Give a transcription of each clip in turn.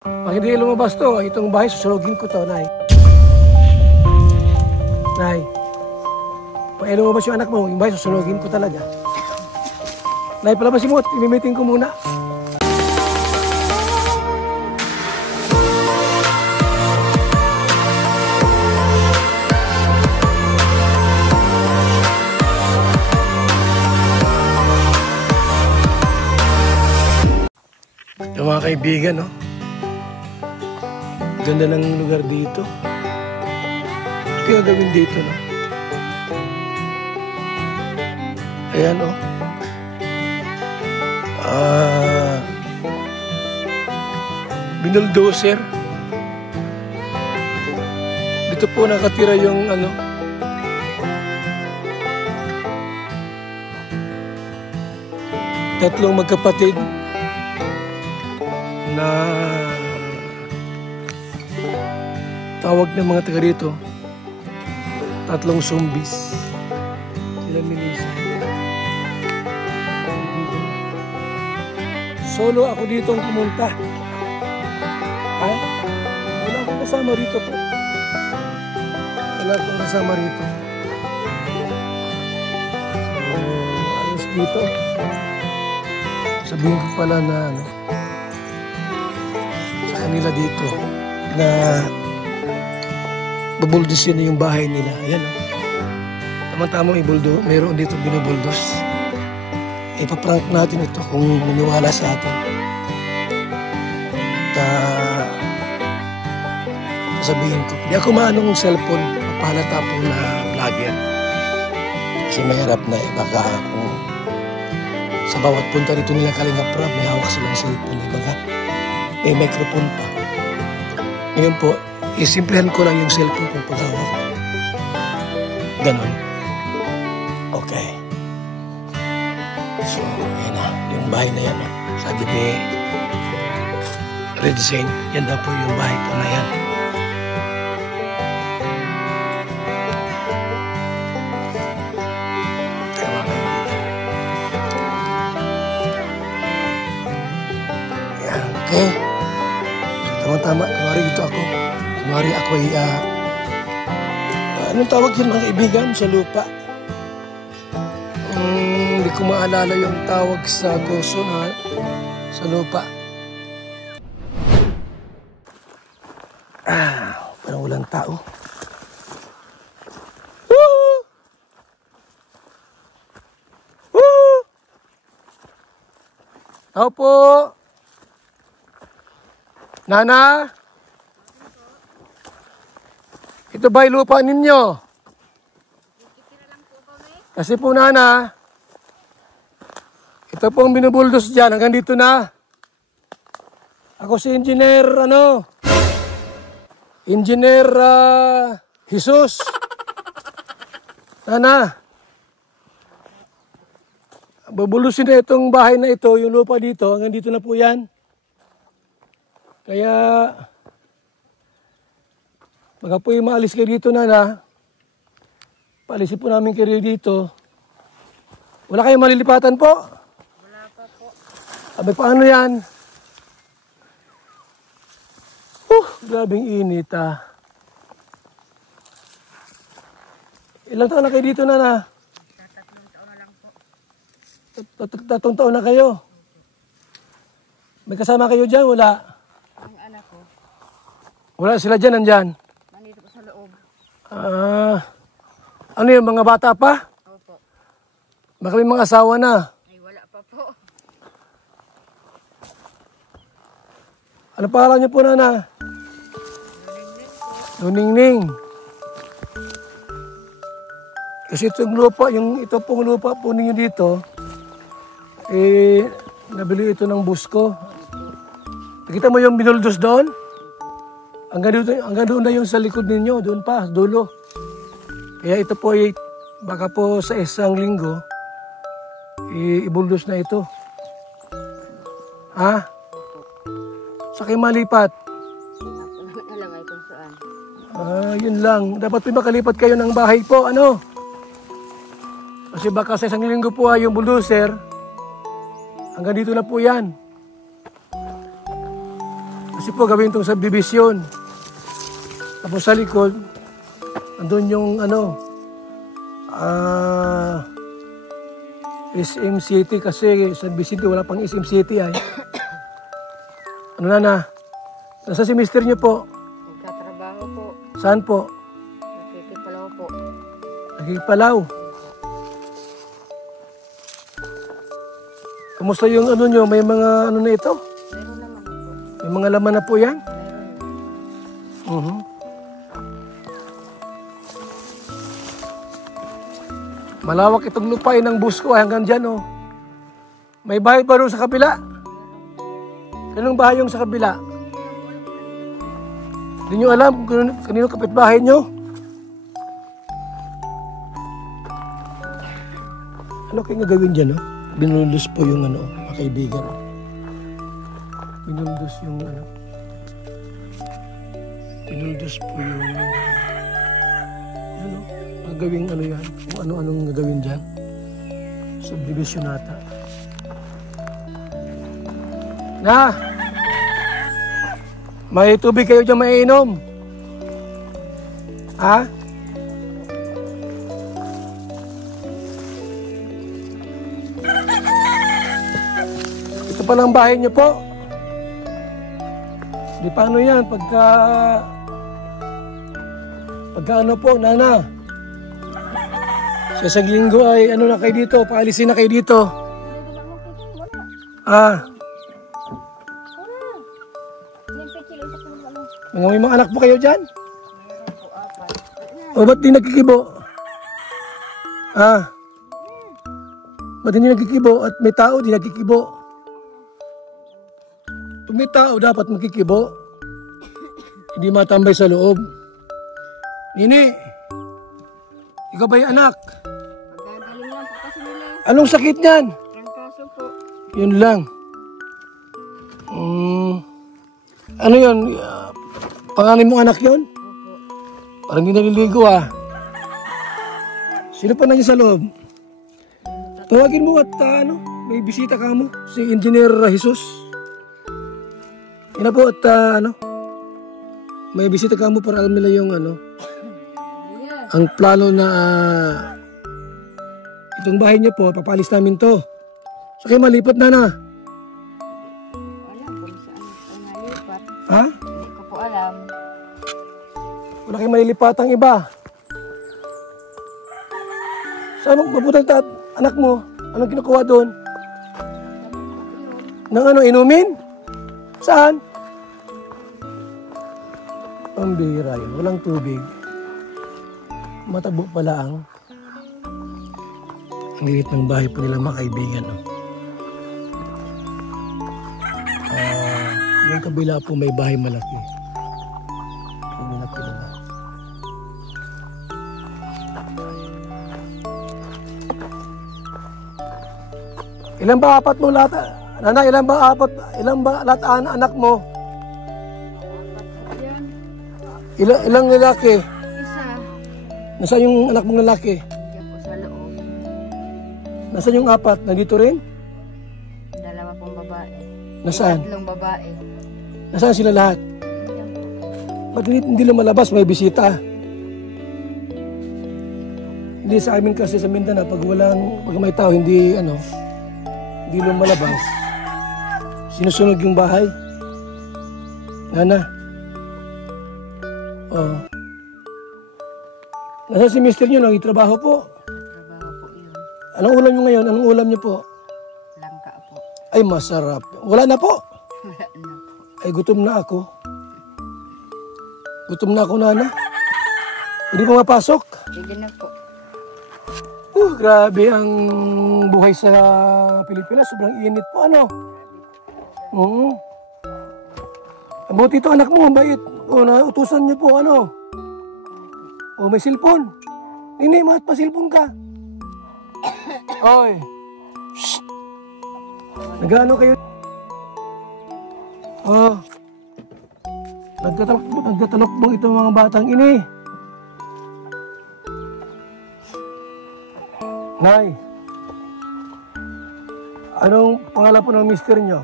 Pag hindi lumabas to, itong bahay, susunugin ko to, Nay. Nay, pag lumabas yung anak mo, yung bahay, susunugin ko talaga. Nay, palabas mo, imimiting ko muna. Yung mga kaibigan, no? Ganda ng lugar dito. Ito yung gawin dito, no? Ayan, no? Binuldoser. Dito po nakatira yung, tatlong magkapatid na tawag ng mga taga rito, tatlong zombies. Sila Melissa. Solo ako dito ang pumunta. Ha? Wala akong kasama rito po. Wala akong kasama rito. So, ayos dito. Sabihin ko pala na sa kanila dito na bubuldusin na yung bahay nila. Ayan, o. Tamang-tamang ibuldo, mayroon dito binubuldos. Ipaprank natin ito kung maniwala sa atin. At sasabihin ko, hindi ako maanong cellphone, papahalata po na vlogger. Kasi mahirap na baka kung sa bawat punta dito nila Kalinga Prab, may hawak silang cellphone. Baka may microphone pa. Ngayon po, isimplihan ko lang yung cellphone kung paghawak. Ganon. Okay. So, ayan na. Yung bahay na yan. Sabi ni Red Zane, yan na po yung bahay po na yan. Tama kayo. Ayan, okay. Tama-tama. Kunwari dito ako. Kunwari ako ay, anong tawag yun mga kaibigan sa lupa? Hindi ko maalala yung tawag sa goso na sa lupa. Parang walang tao. Woo! Woo! Tao po! Nana? Ito ba'y lupa ninyo? Kasi po, Nana, ito pong binubuldos dyan. Hanggang dito na. Ako si Engineer, Engineer Jesus. Nana, bubulusin na itong bahay na ito, yung lupa dito. Hanggang dito na po yan. Kaya, baka po yung maalis kayo dito, Nana. Paalisin po namin kayo dito. Wala kayong malilipatan po? Wala pa po. Sabi, paano yan? Grabing init, Ilang taon na kayo dito, Nana? 3 taon na lang po. 3 taon na kayo? May kasama kayo dyan? Wala? Ang anak ko. Wala sila dyan, nandyan? Nandito po sa loob. Ano yung mga bata pa? Opo. Baka may mga asawa na. Ay, wala pa po. Ano pangalan niyo po, Nana? Luningning. Kasi itong lupa, ito pong lupa po ninyo dito, nabili ito ng busko. Nakita mo yung binuldos doon? Hanggang doon na yung sa likod ninyo, doon pa, dulo. Kaya ito po ay, baka po sa isang linggo, ibuldos na ito. Ha? Sa kayo malipat? Alam ay kung saan. Yun lang. Dapat po makalipat kayo ng bahay po, Kasi baka sa isang linggo po yung bulldozer, hanggang dito na po yan. Kasi po gawin itong subdivision. Tapos sa likod, andun yung SM City kasi San Vicente wala pang SM City ay. Ano na? Nasa si mister niyo po? Nagtatrabaho po. Saan po? Nakikipalaw po. Nagkikipalaw. Kumusta yung ano nyo? May mga ano na ito? Meron naman po. May mga laman na po yan? Meron. Malawak itong lupain ng bus ko hanggang dyan oh. May bahay pa rin sa kabila. Anong bahay yung sa kabila? Hindi nyo alam kung kanino kapitbahay nyo? Ano kayo gagawin dyan oh? Binuldos po yung mga kaibigan. Binuldos yung Binuldos po yung gagawin yan. Kung ano-anong gagawin dyan. Subdivision nata. Na! May tubig kayo dyan maiinom? Ha? Ito palang bahay niyo po. Di paano yan? Pagka ano po, nana? Sa isang linggo ay ano na kayo dito? Paalisin na kayo dito. May mga anak po kayo dyan? O ba't di nagkikibo? Ba't hindi nagkikibo? At may tao di nagkikibo. Kung may tao dapat magkikibo. Hindi matambay sa loob. Nini, ikaw ba yung anak? Magagaling lang po kasi nila. Anong sakit niyan? Trangkaso po. Yun lang. Ano yun? Pangalan mong anak yun? Opo. Parang hindi naliligo ah. Sino pa nandiyan sa loob? Tawagin mo at may bisita ka mo. Si Engineer Jesus. Ina po at may bisita ka mo para alam nila yung ang plano na itong bahay niyo po, papalis namin to. So kayo malipat na. Alam kung saan nalipat. Ha? Hindi ko po alam. Wala kayong malilipatang iba. Saan mapunta anak mo? Anong kinukuha doon? Nang inumin? Saan? Ang bihira yun. Walang tubig. Matabo pala ang liit ng bahay po nila mga kaibigan. Yung kabila po may bahay malaki. Ilan ba apat mo lahat? Nana, ilan ba lahat anak mo? Ilang lalaki? Isa. Nasaan yung anak mong lalaki? Diyan po sa loob. Nasaan yung apat? Nandito rin? Dalawa pong babae. Nasaan? Tatlong babae. Nasaan sila lahat? Diyan po. Ba't hindi lumalabas? May bisita. Hindi sa amin kasi sa Mindanao, pag may tao, hindi lumalabas. Sinusunog yung bahay. Nana. Oh. Nasaan si mister nyo? Nagtrabaho po. Trabaho po yun. Anong ulam nyo ngayon? Anong ulam nyo po? Langka po. Ay, masarap. Wala na po. Wala na po. Ay, gutom na ako. Gutom na ako, Nana. Hindi pa mapasok. Sige na po. Grabe ang buhay sa Pilipinas. Sobrang init po, ano? Oo. Buti ito, anak mo, mabait. O, nautusan niyo po, ano? O, may cellphone. Hindi, mahal pa cellphone ka. Oy. Shh. Nag-ano kayo? Oh. Nagtatalokbong itong mga batang ini. Nay, anong pangalan po ng mister nyo?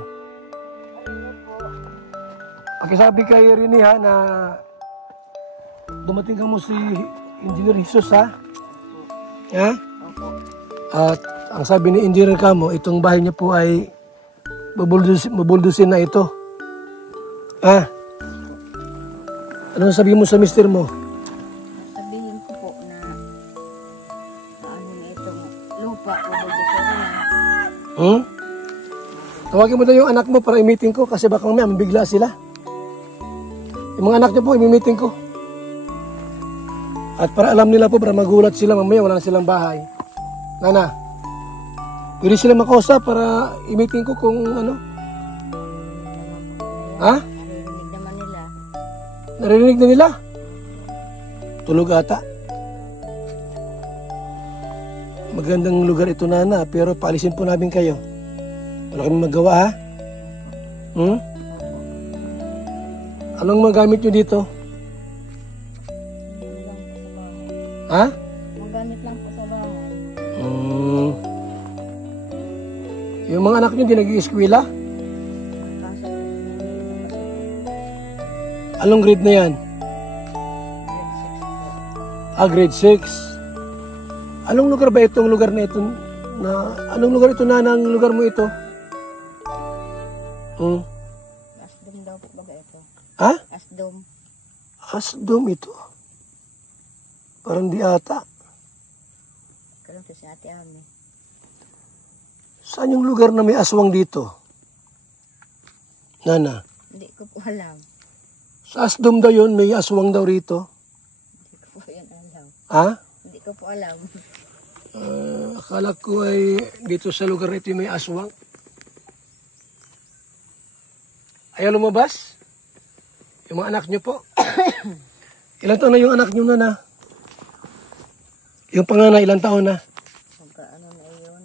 Pakisabi kay Rini ha na dumating ka mo si Engineer Jesus ha? Ha? Opo. At ang sabi ni Engineer Kamo, itong bahay niya po ay mabuldusin na ito. Ha? Ano sabihin mo sa mister mo? Sabihin ko po na ano na itong lupa o buldusin na. Hmm? Tawagin mo na yung anak mo para i-meeting ko kasi baka mamaya mabigla sila. Yung mga anak niyo po, i-meeting ko. At para alam nila po, para magulat sila mamaya, wala na silang bahay. Nana, pwede sila makausap para i-meeting ko kung ano. Ha? Narinig naman nila. Narinig na nila? Tulog ata. Magandang lugar ito, Nana, pero paalisin po namin kayo. Wala kami magawa, ha? Hmm? Anong magamit nyo dito? Ha? Magamit lang po sa bahay. Yung mga anak nyo di nag-i-eskwela? Kaso, Anong grade na yan? grade 6 po. Grade 6. Anong lugar ba itong lugar na ito? Anong lugar ito na ng lugar mo ito? Asdom daw po baga ito. Ha? Asdom. Asdom ito. Parang di ata. Kalang to si Ate Ami. Saan yung lugar na may aswang dito? Nana, Hindi ko po alam. sa Asdom daw yun, may aswang daw rito. Hindi ko po yan alam. Ha? Hindi ko po alam. Akala ko ay dito sa lugar na ito may aswang. Ayaw lumabas? Yung mga anak nyo po. Ilan taon na yung anak nyo, Nana? Yung panganay, ilang taon na? Magkaano na yun,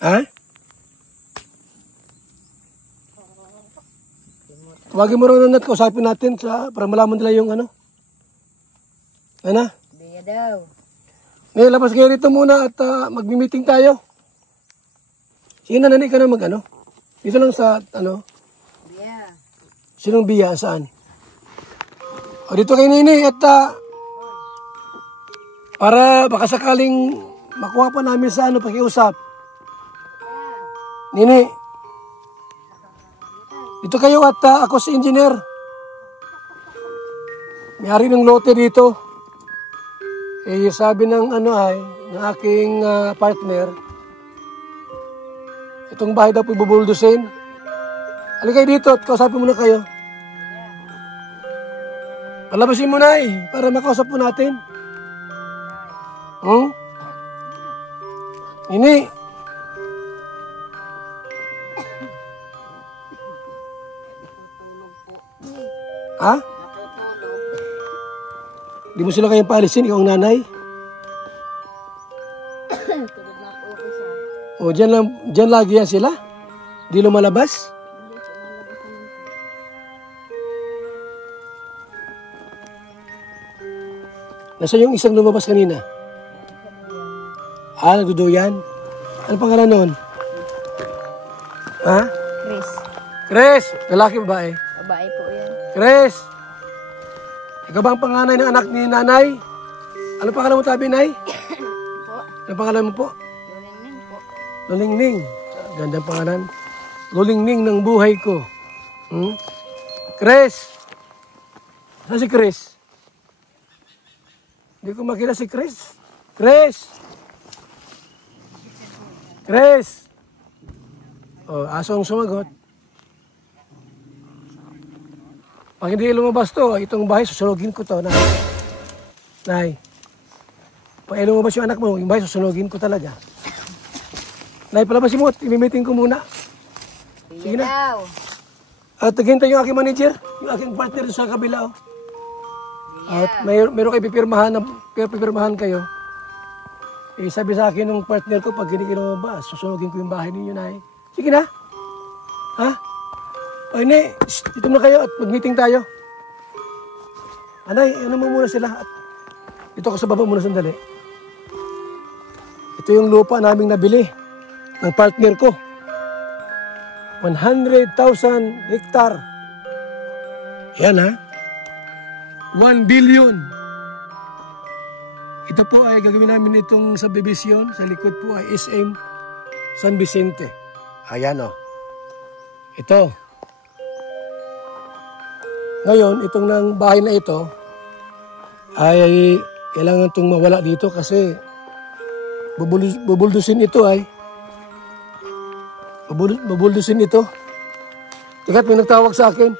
Ha? Tawagin mo rin na kausapin natin para malaman nila yung ano. Ana? Biya daw. Ngayon, labas kayo rito muna at mag-meeting tayo. Sige na, Nani, ka na mag-ano. Dito lang sa, ano, Biya. sinong biya, saan? O, dito kay Nini at para baka sakaling makuha pa namin sa ano, pakiusap. Nini, dito kayo at ako si engineer. May-ari ng lote dito. Eh, sabi ng ano ay, ng aking partner, itong bahay daw po ibubuldusin. Halika kayo dito at kausapin muna kayo. Palabasin mo na para makausap po natin. Ini. Ha? Di mo sila kayang paalisin, ikaw ang nanay? Tulog na po ako sa. O, dyan lagi yan sila? Di lumalabas? Hindi po malabas naman po. Nasaan yung isang lumabas kanina? Nagduduyan. Ano pangalan nun? Ha? Chris. Chris! Lalaki babae? Babae po yan. Chris! Ikaw ba ang panganay ng anak ni nanay? Ano pangalan mo tabi, Nay? Po. Ano pangalan mo po? Luningning po. Lulingning. Gandang pangalan. Lulingning ng buhay ko. Chris! Saan si Chris? Hindi ko makita si Chris. Chris! Chris! Oh, aso ang sumagot. Pag hindi lumabas to, itong bahay, susunogin ko to. Nay. Pag lumabas yung anak mo, yung bahay, susunogin ko talaga. Nay, palabasin mo at imimiting ko muna. Sige na. Daw. At naghintay yung aking manager, yung aking partner sa kabila. Oh. At meron kayo pipirmahan kayo. Eh, sabi sa akin ng partner ko, pag hindi kayo lumabas, susunogin ko yung bahay ninyo, Nay. Sige na. Ha? O ini, dito na kayo at mag-meeting tayo. Anay, ano mo muna sila? At dito ako sa baba muna sandali. Ito yung lupa naming nabili ng partner ko. 100,000 hektar. Yan ha. 1 billion. Ito po ay gagawin namin itong subdivision. Sa likod po ay SM San Vicente. Ayan o. Ito. Ngayon, itong ng bahay na ito ay kailangan itong mawala dito kasi bubuldusin ito ay. Bubuldusin ito. Tikat, may nagtawag sa akin.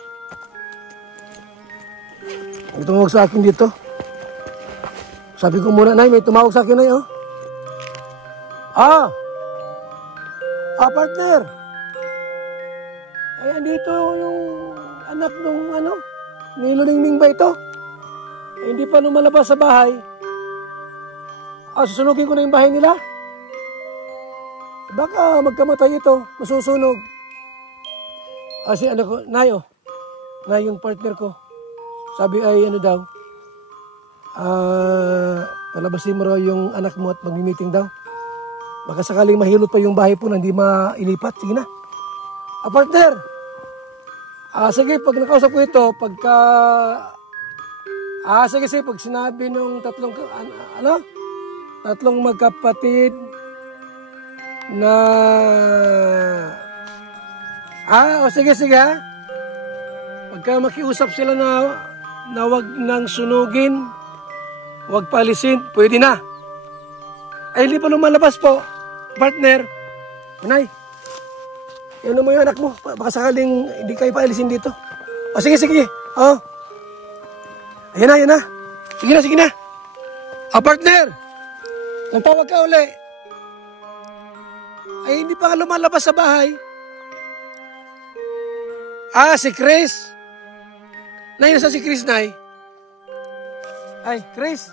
May tumawag sa akin dito. Sabi ko muna, Nay, may tumawag sa akin, Nay, oh. Partner. Ay, andito yung anak nung niluningning ba ito? Eh, hindi pa lumalabas sa bahay. Susunugin ko na yung bahay nila. Baka magkamatay ito, masusunog. Si anak ko, Nay, oh. Nay, yung partner ko. Sabi ay daw, palabasin mo raw yung anak mo at mag-meeting daw. Baka sakaling mahilot pa yung bahay po na hindi mailipat. Sige na. Partner. Sige, pag nakausap ko ito, pagka... sige, pag sinabi nung tatlong magkapatid na... sige ha. Pagka makiusap sila na wag nang sunugin, wag palisin, pwede na. Ay, hindi pa lumalabas po, partner. Nay, yan mo yung anak mo. Baka sakaling hindi kayo paalisin dito. Sige. Ayan na. Sige na. Partner, nagtawag ka uli. Ay, hindi pa ka lumalabas sa bahay. Si Chris. Nay, nasa si Chris, Nay? Ay, Chris.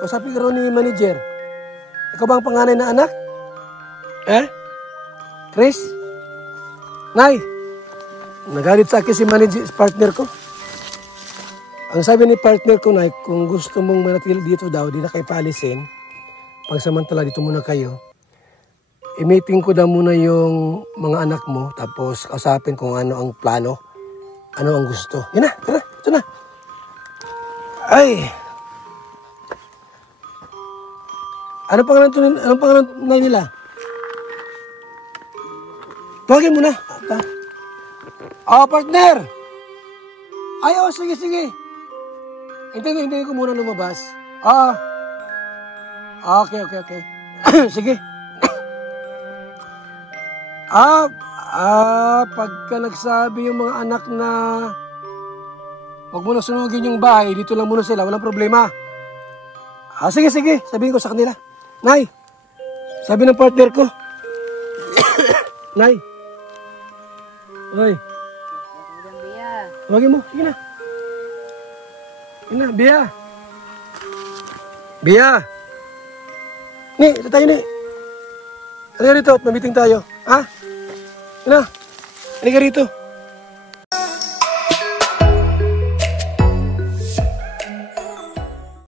Kausapin ka rin ni manager. Ikaw ba ang panganay na anak? Chris? Nay, nagalit sa akin si manager, partner ko. Ang sabi ni partner ko, Nay, kung gusto mong manatili dito daw, di na kayo paalisin. Pagsamantala dito muna kayo. I-meeting ko daw muna yung mga anak mo, tapos kausapin kung ano ang plano, ano ang gusto. Yan na, tara, ito na. Ay! Anong pangalan na nila? Tawagin mo na. Partner! Ay, sige. Hintayin ko muna lumabas. Okay. Sige. Pagka nagsabi yung mga anak na huwag mo na sunugin yung bahay, dito lang muna sila, walang problema. Sige. Sabihin ko sa kanila. Nay, sabi ng partner ko. Nay. Oy. Tawagin mo. Sige na. Bia. Ni, ito tayo ni. Halika rito, may meeting tayo. Halika rito.